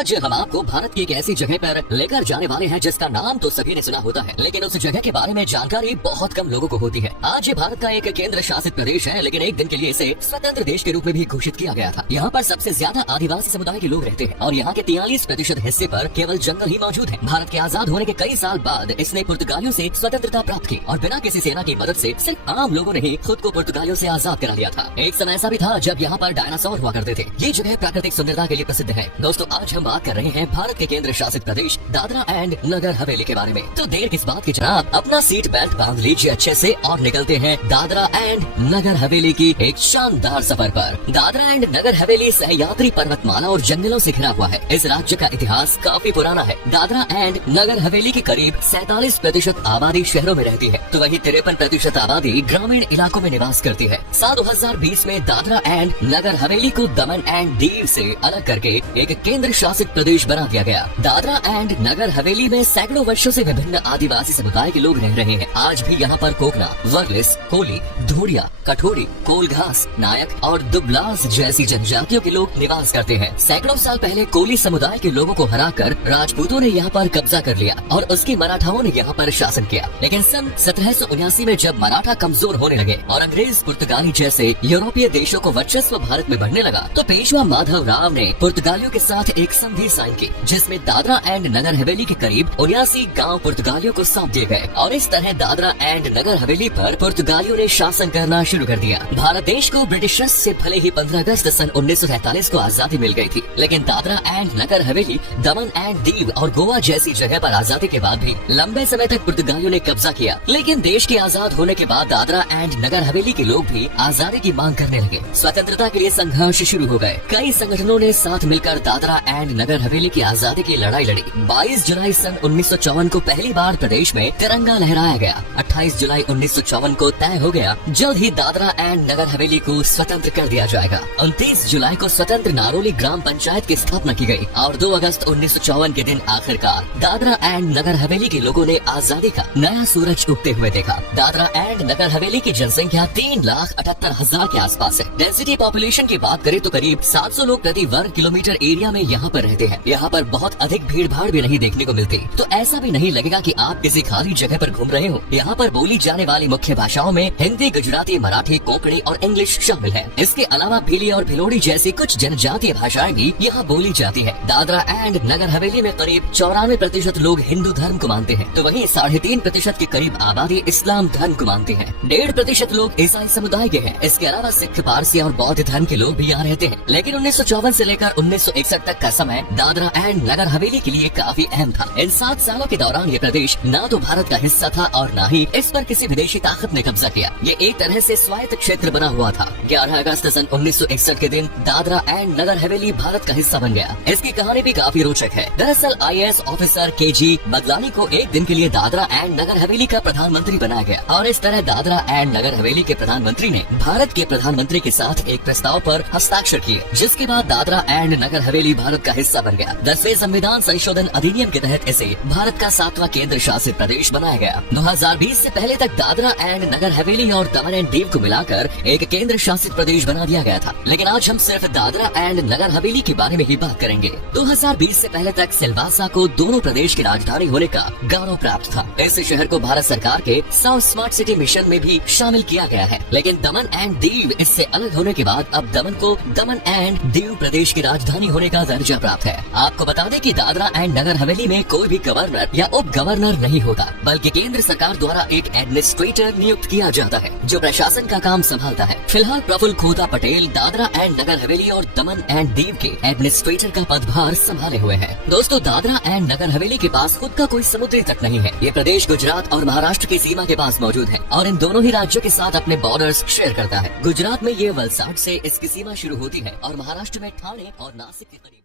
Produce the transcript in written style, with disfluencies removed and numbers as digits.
आज हम आपको भारत की एक ऐसी जगह पर लेकर जाने वाले हैं जिसका नाम तो सभी ने सुना होता है, लेकिन उस जगह के बारे में जानकारी बहुत कम लोगों को होती है। आज ये भारत का एक केंद्र शासित प्रदेश है, लेकिन एक दिन के लिए इसे स्वतंत्र देश के रूप में भी घोषित किया गया था। यहाँ पर सबसे ज्यादा आदिवासी समुदाय के लोग रहते हैं और यहाँ के 43% हिस्से पर केवल जंगल ही मौजूद है। भारत के आजाद होने के कई साल बाद इसने पुर्तगालियों से स्वतंत्रता प्राप्त की और बिना किसी सेना की मदद से सिर्फ आम लोगों ने ही खुद को पुर्तगालियों से आजाद करा लिया था। एक समय ऐसा भी था जब यहाँ पर डायनासोर हुआ करते थे। ये जगह प्राकृतिक सुंदरता के लिए प्रसिद्ध है। दोस्तों, आज हम बात कर रहे हैं भारत के केंद्र शासित प्रदेश दादरा एंड नगर हवेली के बारे में। तो देर किस बात की जनाब, अपना सीट बेल्ट बांध लीजिए अच्छे से और निकलते हैं दादरा एंड नगर हवेली की एक शानदार सफर पर। दादरा एंड नगर हवेली सहयात्री पर्वतमाला और जंगलों से घिरा हुआ है। इस राज्य का इतिहास काफी पुराना है। दादरा एंड नगर हवेली की करीब 47% आबादी शहरों में रहती है, तो वहीं 53% आबादी ग्रामीण इलाकों में निवास करती है। साल 2020 में दादरा एंड नगर हवेली को दमन एंड दीव से अलग करके एक केंद्र शासित प्रदेश बना दिया गया। दादरा एंड नगर हवेली में सैकड़ों वर्षों से विभिन्न आदिवासी समुदाय के लोग रह रहे हैं। आज भी यहाँ पर कोकना, वर्लिस, कोली, धूड़िया, कठोरी, कोलघास, नायक और दुबलास जैसी जनजातियों के लोग निवास करते हैं। सैकड़ों साल पहले कोली समुदाय के लोगों को हराकर राजपूतों ने यहाँ पर कब्जा कर लिया और उसके मराठाओं ने यहाँ पर शासन किया। लेकिन सन 1779 में जब मराठा कमजोर होने लगे और अंग्रेज, पुर्तगाली जैसे यूरोपीय देशों को वर्चस्व भारत में बढ़ने लगा, तो पेशवा माधव राव ने पुर्तगालियों के साथ एक संधि साइन की, जिसमें दादरा एंड नगर हवेली के करीब 79 गांव पुर्तगालियों को सौंप दिए गए और इस तरह दादरा एंड नगर हवेली पर पुर्तगालियों ने शासन करना शुरू कर दिया। भारत देश को ब्रिटिशर्स से भले ही 15 अगस्त सन 1947 को आजादी मिल गई थी, लेकिन Dadra and Nagar Haveli, Daman and Diu और गोवा जैसी जगह पर आजादी के बाद भी लंबे समय तक पुर्तगालियों ने कब्जा किया। लेकिन देश के आजाद होने के बाद दादरा एंड नगर हवेली के लोग भी आजादी की मांग करने लगे। स्वतंत्रता के लिए संघर्ष शुरू हो गए। कई संगठनों ने साथ मिलकर दादरा एंड नगर हवेली की आजादी की लड़ाई लड़ी। 22 जुलाई सन 1954 को पहली बार प्रदेश में तिरंगा लहराया गया। 28 जुलाई 1954 को तय हो गया जल्द ही दादरा एंड नगर हवेली को स्वतंत्र कर दिया जाएगा। 29 जुलाई को स्वतंत्र नारोली ग्राम पंचायत की स्थापना की गई और 2 अगस्त 1954 के दिन आखिरकार दादरा एंड नगर हवेली के लोगों ने आजादी का नया सूरज उगते हुए देखा। दादरा एंड नगर हवेली की जनसंख्या 3,78,000 के आसपास है। डेंसिटी पॉपुलेशन की बात करें तो करीब 700 लोग प्रति वर्ग किलोमीटर एरिया में यहाँ पर रहते हैं। यहाँ पर बहुत अधिक भीड़ भाड़ भी नहीं देखने को मिलती, तो ऐसा भी नहीं लगेगा कि आप किसी खाली जगह पर घूम रहे हो। यहाँ पर बोली जाने वाली मुख्य भाषाओं में हिंदी, गुजराती, मराठी, कोंकणी और इंग्लिश शामिल है। इसके अलावा भीली और भिलोड़ी जैसी कुछ जनजातीय भाषाएं भी यहाँ बोली जाती है। दादरा एंड नगर हवेली में करीब 94% लोग हिंदू धर्म को मानते हैं, तो वहीं 3.5% के करीब आबादी इस्लाम धर्म को मानती है। 1.5% लोग ईसाई समुदाय के हैं। इसके अलावा सिख, पारसी और बौद्ध धर्म के लोग भी यहाँ रहते हैं। लेकिन 1954 से लेकर 1961 तक का समय दादरा एंड नगर हवेली के लिए काफी अहम था। इन 7 सालों के दौरान ये प्रदेश न तो भारत का हिस्सा था और न ही इस पर किसी विदेशी ताकत ने कब्जा किया। ये एक तरह से स्वायत्त क्षेत्र बना हुआ था। 11 अगस्त सन 1961 के दिन दादरा एंड नगर हवेली भारत का हिस्सा बन गया। इसकी कहानी भी काफी रोचक है। दरअसल IAS ऑफिसर KG बदलानी को एक दिन के लिए दादरा एंड नगर हवेली का प्रधानमंत्री बनाया गया और इस तरह दादरा एंड नगर हवेली के प्रधानमंत्री ने भारत के प्रधानमंत्री के साथ एक प्रस्ताव पर हस्ताक्षर किए, जिसके बाद दादरा एंड नगर हवेली भारत का हिस्सा बन गया। 10वें संविधान संशोधन अधिनियम के तहत इसे भारत का 7वां केंद्र शासित प्रदेश बनाया गया। 2020 से पहले तक दादरा एंड नगर हवेली और दमन एंड दीव को मिलाकर एक केंद्र शासित प्रदेश बना दिया गया था, लेकिन आज हम सिर्फ दादरा एंड नगर हवेली के बारे में ही बात करेंगे। 2020 से पहले तक सिलवासा को दोनों प्रदेश की राजधानी होने का गौरव प्राप्त था। इस शहर को भारत सरकार के साउथ स्मार्ट सिटी मिशन में भी शामिल किया गया है, लेकिन दमन एंड दीव इससे अलग होने के बाद अब दमन को दमन एंड दीव प्रदेश की राजधानी होने का दर्जा प्राप्त है। आपको बता दें कि दादरा एंड नगर हवेली में कोई भी गवर्नर या उप गवर्नर नहीं होता, बल्कि केंद्र सरकार द्वारा एक एडमिनिस्ट्रेटर नियुक्त किया जाता है जो प्रशासन का काम संभालता है। फिलहाल प्रफुल्ल खोता पटेल दादरा एंड नगर हवेली और दमन एंड दीव के एडमिनिस्ट्रेटर का पदभार संभाले हुए हैं। दोस्तों, दादरा एंड नगर हवेली के पास खुद का कोई समुद्री तट नहीं है। ये प्रदेश गुजरात और महाराष्ट्र की सीमा के पास मौजूद है और इन दोनों ही राज्यों के साथ अपने बॉर्डर्स शेयर करता है। गुजरात में ये वलसाड से इसकी सीमा शुरू होती है और महाराष्ट्र में ठाणे और नासिक के करीब